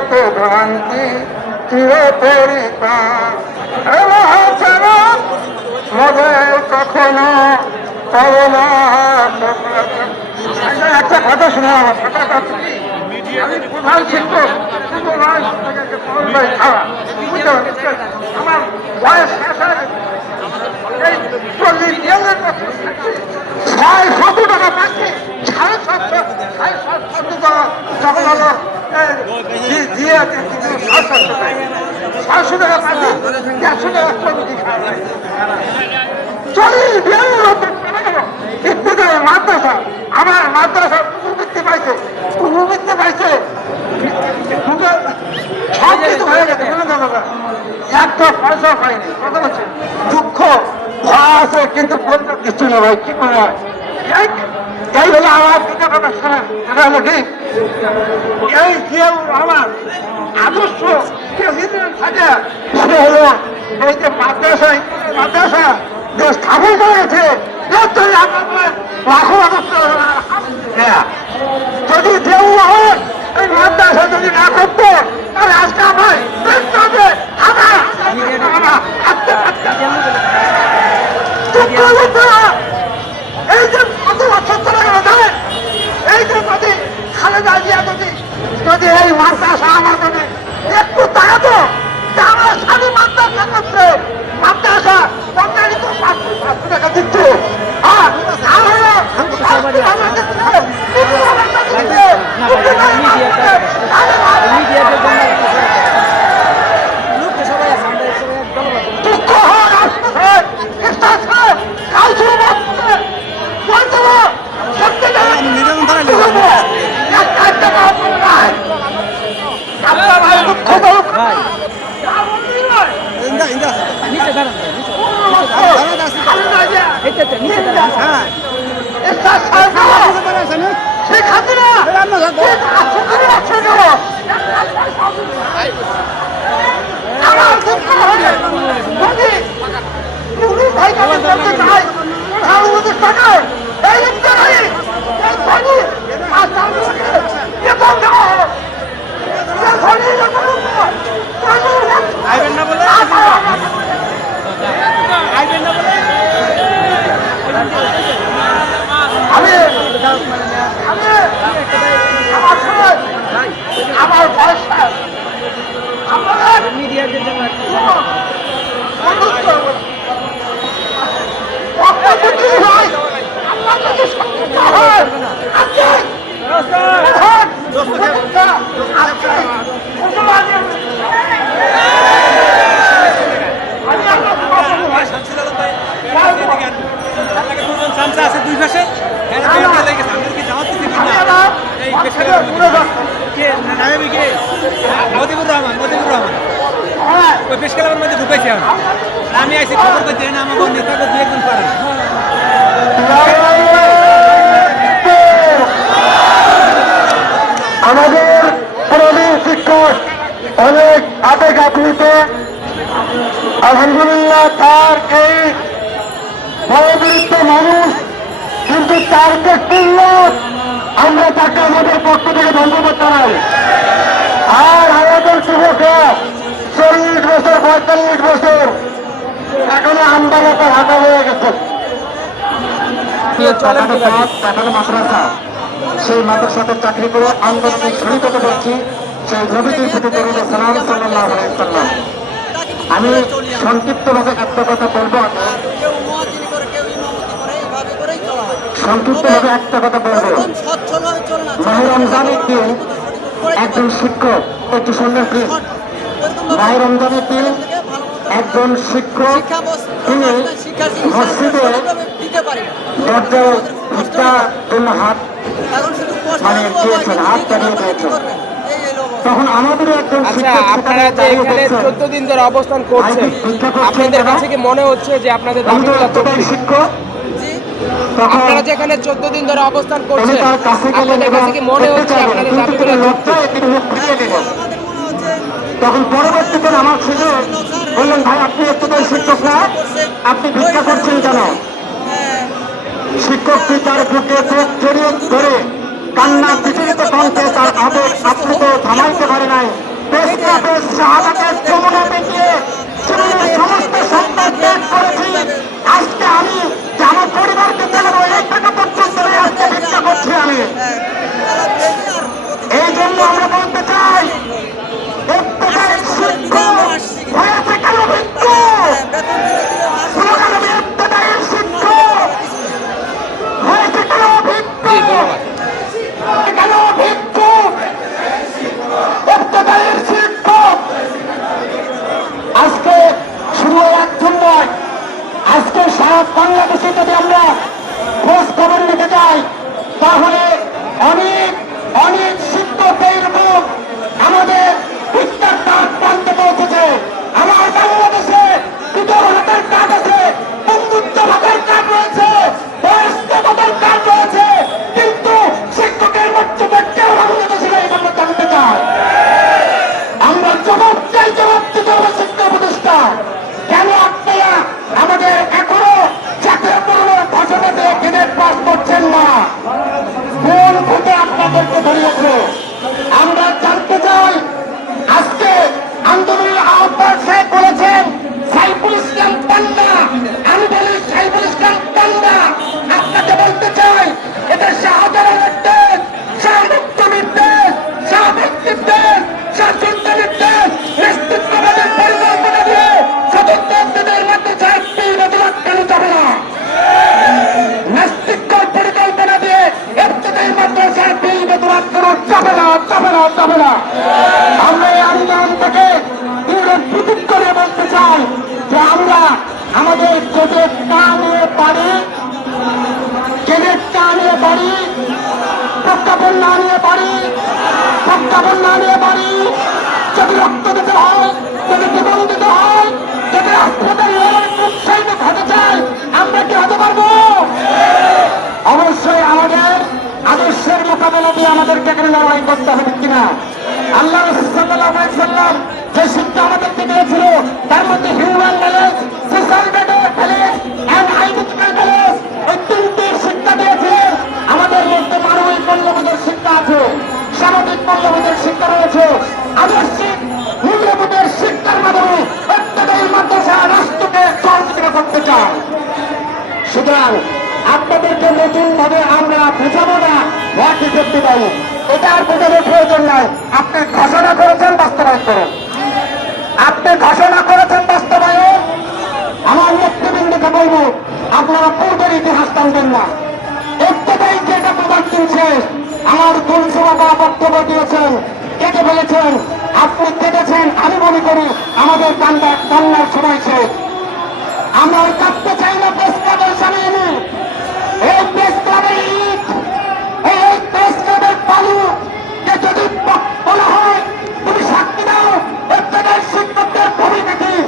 যত ভ্রান্তি চিরপরিতা মজে কখনো পাবো না। একটা কথা শোনা আমার তুমি আমি থাকছি। ছয় শত টাকা পাচ্ছি। সাড়ে সাতশো সাড়ে সাতশো টাকা দিয়ে সাতশো টাকা ছয়শো টাকা চলে মাদ্রাসা আমার মাদ্রাসা উপবৃত্তি পাইছে উপবৃত্তি পাইছে সব কিছু হয়ে গেছে তো দাদা একটা পয়সা পাইনি কথা বলছে দুঃখ ভয় আছে কিন্তু বলতে কিছু না ভাই কি করে হয়? এই- হলো আমার দুটো কথা শোনেন এটা হলো কি এই যে আমার আদর্শ থাকে, সে হলো এই যে মাদ্রাসা মাদ্রাসা যে স্থাপন করে গেছে এর জন্য লাখো আদর্শ হ্যাঁ। যদি দেউ হয় এই মাদ্রাসা যদি না করতো তাহলে আজকে আমার দেখতে হবে আমার আমার আত্মে এই যে কত বছর চলে গেল জানেন এই যে যদি খালেদা জিয়া যদি মাদ্রাসা আমার যদি একটু তারা তো আমার স্বামী মাদ্রাসা মাদ্রাসা দিচ্ছে আর আমার শাস্তি ভাঙা দিচ্ছে, কিছু ভাঙা দিচ্ছে, কিছু ভাঙা দিচ্ছে, আরে ভাই, দুঃখ হয় আসতেছে এসতেছে কাউকে বলছে বলতে সত্যি আপনার ভাই দুঃখ করুক নিচে দাঁড়ান নিচে নিচে দাঁড়ান হ্যাঁ শেখ হাসিনা শেখ হাসিনা ছিল আমার দুঃখ হয় যদি তুমি ভাই কাছে বলতে চাই তার মধ্যে টাকা এই ইফতারি এই পানি আর তার মধ্যে বেতন দেওয়া হোক যে ধনী যখন আইবেন না বলে আইবেন না বলে আমি আমি আমার সময় আমার বয়স আপনাদের মিডিয়াদের জন্য চামচা আছে দুই পাশে হ্যাঁ বিয়ে দিয়ে লেগেছে আমি কি যাওয়ার দিতে না এই পেশাদার কে নামে কে মজিবুর রহমান মজিবুর রহমান ওই পেশ খেলার মধ্যে ঢুকাইছে আমি আমি আইসি খবর করতে না আমাকে নেতা করতে একজন পারে আমাদের প্রবীণ শিক্ষক অনেক আবেগ আপ্লুত। আলহামদুলিল্লাহ তার এই বয়োবৃদ্ধ মানুষ কিন্তু তার কর্তব্য আমরা তাকে আমাদের পক্ষ থেকে ধন্যবাদ জানাই। আর আমাদের যুবকরা চল্লিশ বছর পঁয়তাল্লিশ বছর এখনও আমদানিতে হাঁটা হয়ে গেছে। সেই মাদ্রাসাতে চাকরি করে আন্দোলনে শহীদ হতে পারছি সেই নবীদের প্রতি একটা কথা বলব সংক্ষিপ্তভাবে একটা কথা বলব। মাহে দিন একজন শিক্ষক একটু সুন্দর প্লিজ মাহে দিন একজন শিক্ষক শিক্ষা তিনি মসজিদে দরজায় হাত মানে দিয়েছেন, হাত কি দিয়েছেন। আচ্ছা শিক্ষক আপনারা যে এখানে চোদ্দ দিন ধরে অবস্থান করছেন। আপনাদের? কাছে কি মনে হচ্ছে যে আপনাদের? শিক্ষক। তখন আপনারা যে এখানে চোদ্দ দিন ধরে অবস্থান করছেন তার কাছে গেলেন আপনাদের কাছে কি মনে হচ্ছে আপনাদের দাবিগুলো তখন পরবর্তীতে আমার ছেলে বললেন ভাই আপনি একটাই শিক্ষক না। আপনি ভিক্ষা করছেন কেন? হ্যাঁ, শিক্ষকটি তার বুকে চোখ জড়িয়ে ধরে? কান্না বিচলিত কণ্ঠে তার আবেগ আপ্লুত থামাইতে পারে নাই। দেশকে দেশ শাহাদাতের যমুনা পেটিয়ে আমরা এই আন্দোলন থেকে করে বলতে চাই যে আমরা আমাদের যদি টা নিয়ে পারি কেনের টা নিয়ে পারি প্রজ্ঞাপন না নিয়ে পারি প্রজ্ঞাপন না নিয়ে পারি যদি রক্ত দিতে হয় দিতে হয় উৎসাহিত হতে চাই, আমরা কি হতে পারব? অবশ্যই আমাদের আদর্শের মোকাবেলা দিয়ে আমাদেরকে এখানে লড়াই করতে হবে কিনা? আল্লাহ সাল্লাম যে শিক্ষা আমাদেরকে দিয়েছিল তার মধ্যে human knowledge social knowledge and identical knowledge এই শিক্ষা দিয়েছিলেন আমাদের মধ্যে মানবিক মূল্যবোধের শিক্ষা আছে, সামাজিক মূল্যবোধের শিক্ষা রয়েছে। আদর্শিক মূল্যবোধের শিক্ষার মাধ্যমে প্রত্যেকের মাদ্রাসা, রাষ্ট্রকে সহযোগিতা করতে চায়। সুতরাং আপনাদেরকে নতুন ভাবে আমরা বোঝাবো না ওয়াকিফেক্টি পাইনি এটা আর বোঝানোর প্রয়োজন নাই। আপনি ঘোষণা করেছেন বাস্তবায়ন করুন। আপনি ঘোষণা করেছেন বাস্তবায়ন। আমার মুক্তিবৃন্দকে আপনারা পূর্বের ইতিহাস টানবেন না। যেটা আমার বক্তব্য দিয়েছেন। কেটে বলেছেন আপনি কেটেছেন, আমি মনে করি আমাদের কান্না কান্না